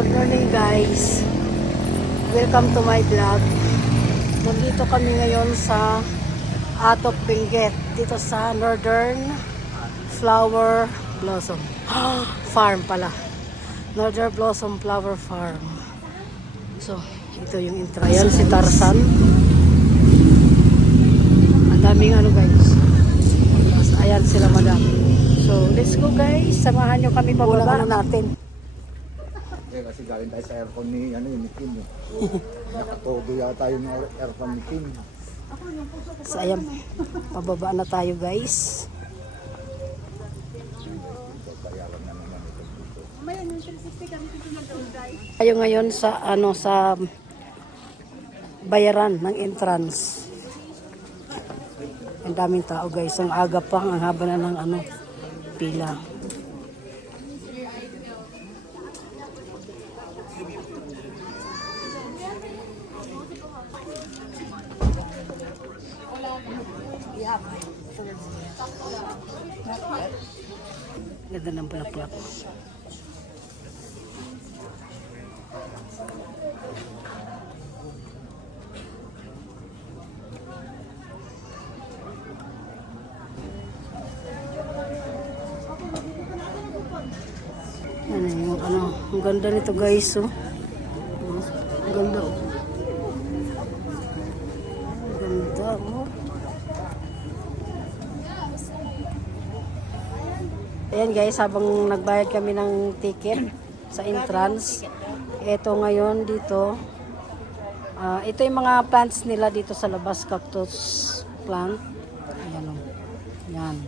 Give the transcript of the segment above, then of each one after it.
Good morning guys. Welcome to my vlog. Nandito kami ngayon sa Atok Benguet, dito sa Northern Flower Blossom Farm pala. Northern Blossom Flower Farm. So, ito yung intro. Ayan si Tarzan. Ang daming ano guys. Ayan sila madam. So, let's go guys. Samahan nyo kami pababa natin. Eh, kasi galing tayo sa aircon ni Kim. Nakatodo yata yung aircon ni Kim. So ayan, pababa na tayo guys. Tayo ngayon sa sa bayaran ng entrance. Ang daming tao guys, ang aga pa, ang haba na ng pila. Ganda ng bulaklak. Ano yung ang ganda nito guys, oh. Ang ganda, oh. Ang ganda, oh. Ayan guys, habang nagbayad kami ng ticket sa entrance, ito ngayon dito, ito yung mga plants nila dito sa labas, cactus plant. Ayan o, yan.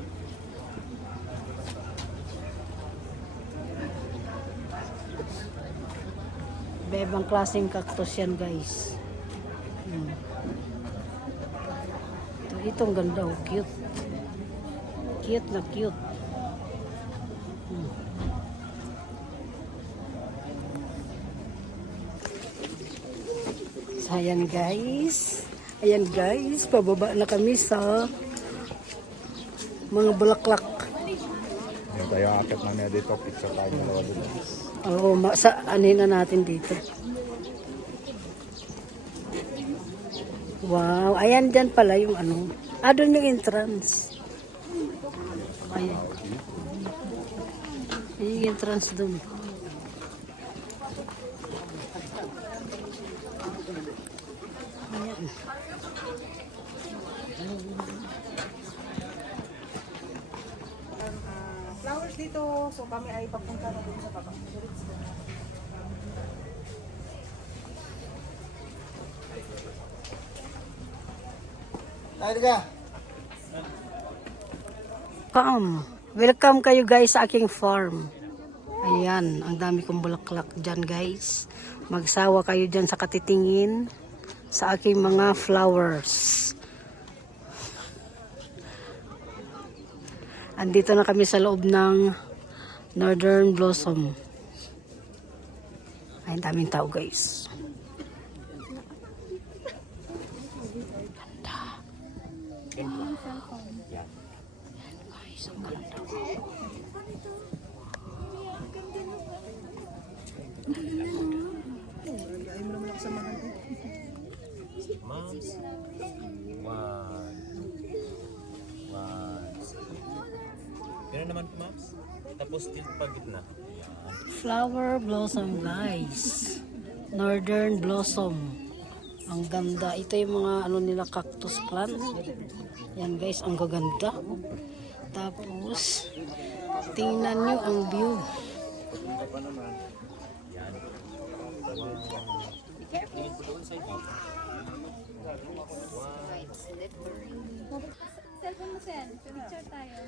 Ibang klaseng cactus yan guys. Itong ganda o, cute. Cute na cute. So, ayan guys, pababa na kami sa mga bulaklak. Yan tayo akit na niya dito, picture tayo dalawa dito. Oo, anin na natin dito. Wow, ayan dyan pala yung doon yung entrance. Ayan. Yung entrance doon. Ayan. Flowers dito, so kami ay papunta na doon sa baba. Tayo ka! Welcome kayo guys sa aking farm. Ayan, ang dami kong bulaklak dyan guys. Magsawa kayo dyan sa katitingin sa aking mga flowers. Andito na kami sa loob ng Northern Blossom. Ay, ang daming tao guys. Moms. One. Gano'n naman po, Moms. Tapos still pa gitna. Flower blossom guys. Northern Blossom. Ang ganda. Ito yung mga nila cactus plant. Yan guys, ang gaganda. Tapos tingnan nyo ang view. Cellphone mo sen, picture tayo.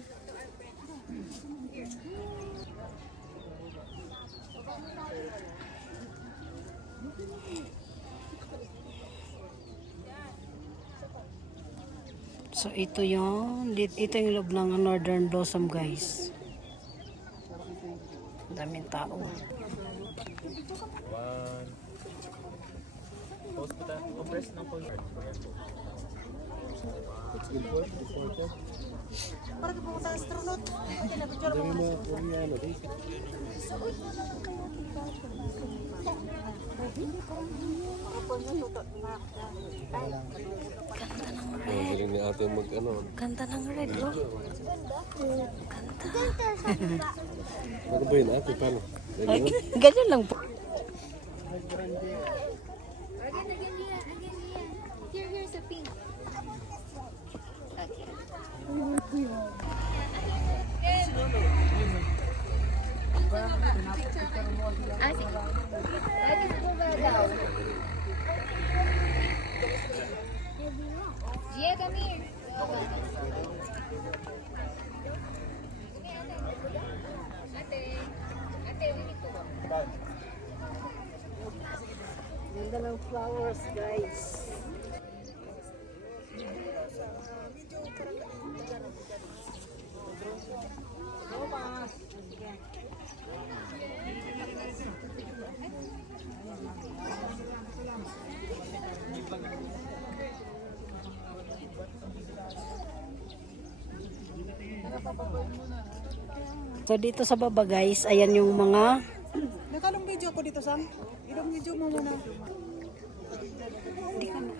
So ito yung loob ng Northern Blossom guys. Daming tao. One. Post po tayo. Compress ng folder. Para po sa astronaut. Pwede na picture mo. Galing ni ate mag ano. Ganda ng red, oh. Ano ba yun ate? Paano? Ay, ganyan lang po. Again, Lian. Here's a pink. Okay. Ah, sige. Lagi sa baba daw. Gia, come here. Ate, we need to go. Ganda ng flowers, guys. So dito sa baba guys, ayan yung mga Nakalong video ko dito, Sam. Ilong video mo muna. hindi ka na.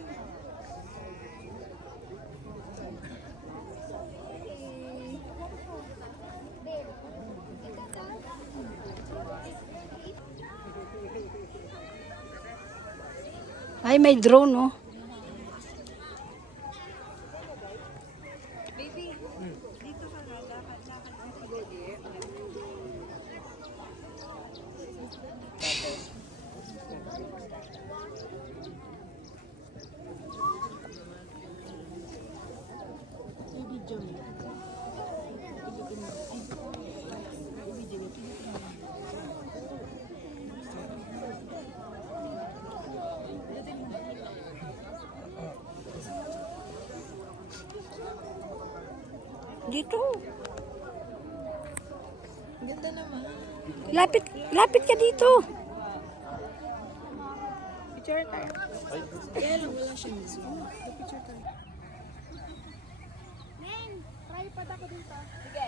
Ay, may drone, oh. Dito. Ganda naman. Lapit ka dito. Picture tayo. Kaya lang, wala siyang zoom. Picture tayo. Men, tripod ako dito. Sige.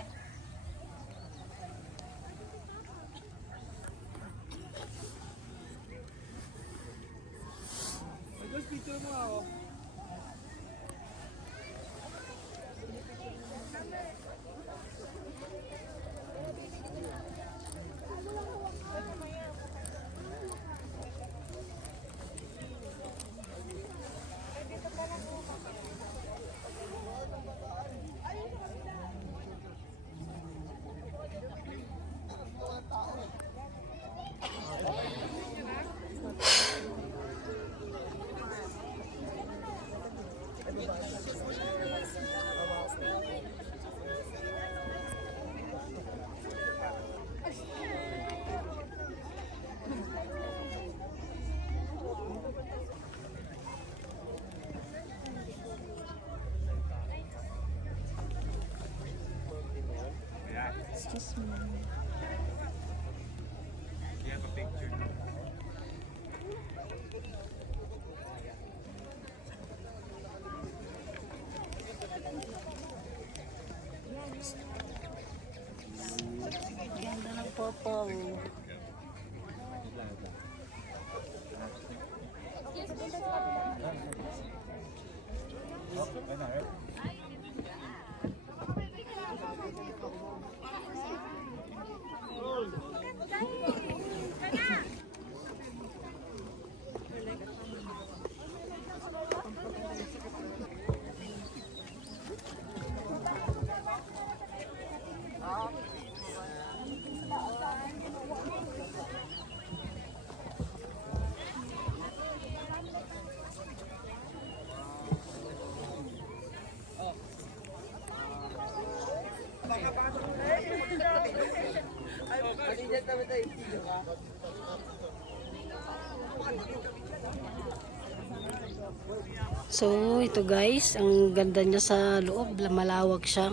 Ganda ng purple. So, ito guys, ang ganda niya sa loob, malawak siya.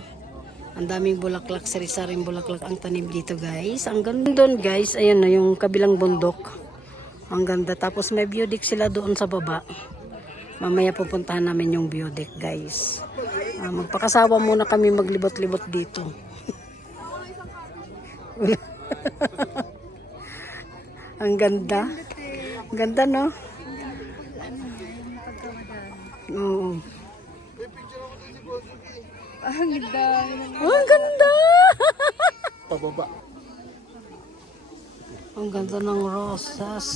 Ang daming bulaklak, sari-saring bulaklak ang tanim dito guys. Ang ganda doon guys, ayan na yung kabilang bundok. Ang ganda. Tapos may view deck sila doon sa baba. Mamaya pupuntahan namin yung view deck guys. Magpakasawa muna kami maglibot-libot dito. Ang ganda. Ganda, no? Oo. Ang ganda. Ang ganda! Pababa. Ang ganda ng rosas.